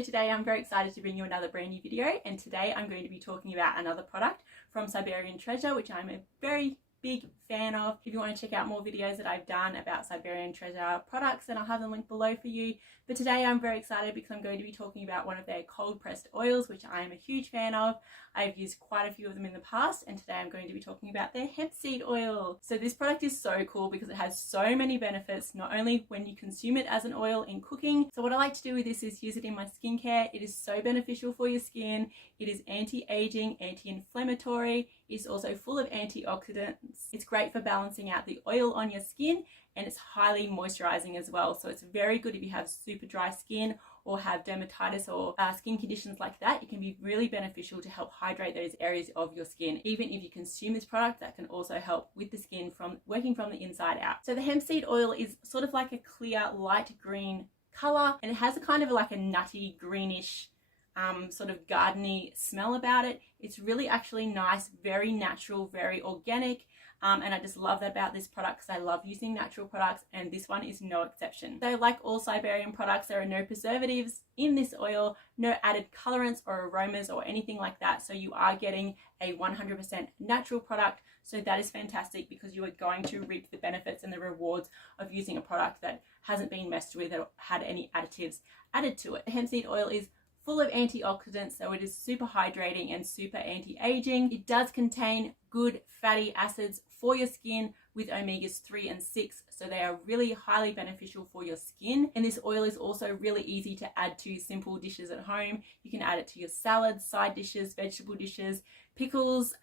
So today I'm very excited to bring you another brand new video, and today I'm going to be talking about another product from Siberian Treasure, which I'm a very big fan of. If you want to check out more videos that I've done about Siberian Treasure products, then I'll have them linked below for you. But today I'm very excited because I'm going to be talking about one of their cold pressed oils, which I am a huge fan of. I've used quite a few of them in the past, and today I'm going to be talking about their hemp seed oil. So this product is so cool because it has so many benefits, not only when you consume it as an oil in cooking. So what I like to do with this is use it in my skincare. It is so beneficial for your skin. It is anti-aging, anti-inflammatory. It's also full of antioxidants. It's great for balancing out the oil on your skin, and it's highly moisturizing as well. So it's very good if you have super dry skin or have dermatitis or skin conditions like that. It can be really beneficial to help hydrate those areas of your skin. Even if you consume this product, that can also help with the skin from working from the inside out. So the hemp seed oil is sort of like a clear light green color, and it has a kind of like a nutty greenish sort of gardeny smell about it. It's really actually nice, very natural, very organic. And I just love that about this product because I love using natural products, and this one is no exception. So like all Siberian products, there are no preservatives in this oil, no added colorants or aromas or anything like that. So you are getting a 100% natural product. So that is fantastic because you are going to reap the benefits and the rewards of using a product that hasn't been messed with or had any additives added to it. The hemp seed oil is full of antioxidants, so it is super hydrating and super anti-aging. It does contain good fatty acids for your skin with omegas 3 and 6, so they are really highly beneficial for your skin. And this oil is also really easy to add to simple dishes at home. You can add it to your salads, side dishes, vegetable dishes, pickles,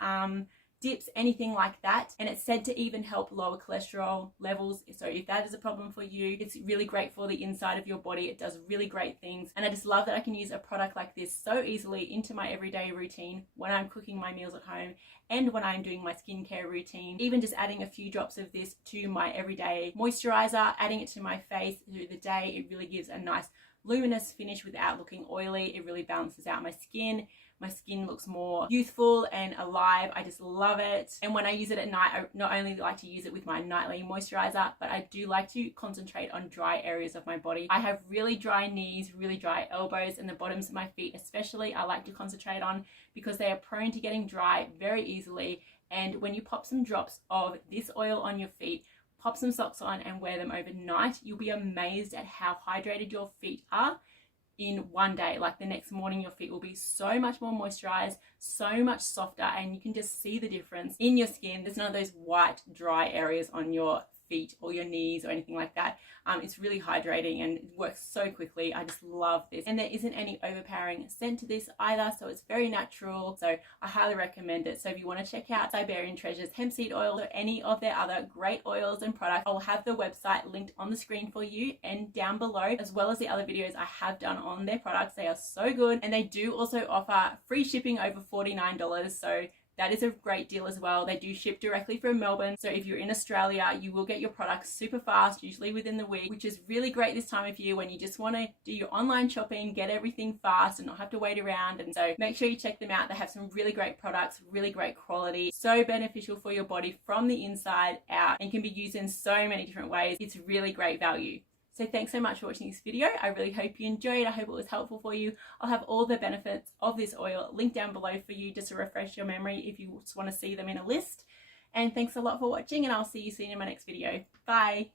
dips, anything like that. And it's said to even help lower cholesterol levels. So if that is a problem for you, it's really great for the inside of your body. It does really great things. And I just love that I can use a product like this so easily into my everyday routine when I'm cooking my meals at home and when I'm doing my skincare routine. Even just adding a few drops of this to my everyday moisturizer, adding it to my face through the day, it really gives a nice luminous finish without looking oily. It really balances out my skin. My skin looks more youthful and alive. I just love it. And when I use it at night, I not only like to use it with my nightly moisturizer, but I do like to concentrate on dry areas of my body. I have really dry knees, really dry elbows, and the bottoms of my feet especially I like to concentrate on because they are prone to getting dry very easily. And when you pop some drops of this oil on your feet, pop some socks on and wear them overnight, you'll be amazed at how hydrated your feet are in one day. Like the next morning, your feet will be so much more moisturized, so much softer, and you can just see the difference in your skin. There's none of those white, dry areas on your feet or your knees or anything like that. It's really hydrating and it works so quickly. I just love this. And there isn't any overpowering scent to this either, so it's very natural. So I highly recommend it. So if you want to check out Siberian Treasure's hemp seed oil or any of their other great oils and products, I'll have the website linked on the screen for you and down below, as well as the other videos I have done on their products. They are so good, and they do also offer free shipping over $49. So that is a great deal as well. They do ship directly from Melbourne. So if you're in Australia, you will get your products super fast, usually within the week, which is really great this time of year when you just want to do your online shopping, get everything fast and not have to wait around. And so make sure you check them out. They have some really great products, really great quality, so beneficial for your body from the inside out, and can be used in so many different ways. It's really great value. So thanks so much for watching this video. I really hope you enjoyed. I hope it was helpful for you. I'll have all the benefits of this oil linked down below for you just to refresh your memory if you just want to see them in a list. And thanks a lot for watching, and I'll see you soon in my next video. Bye.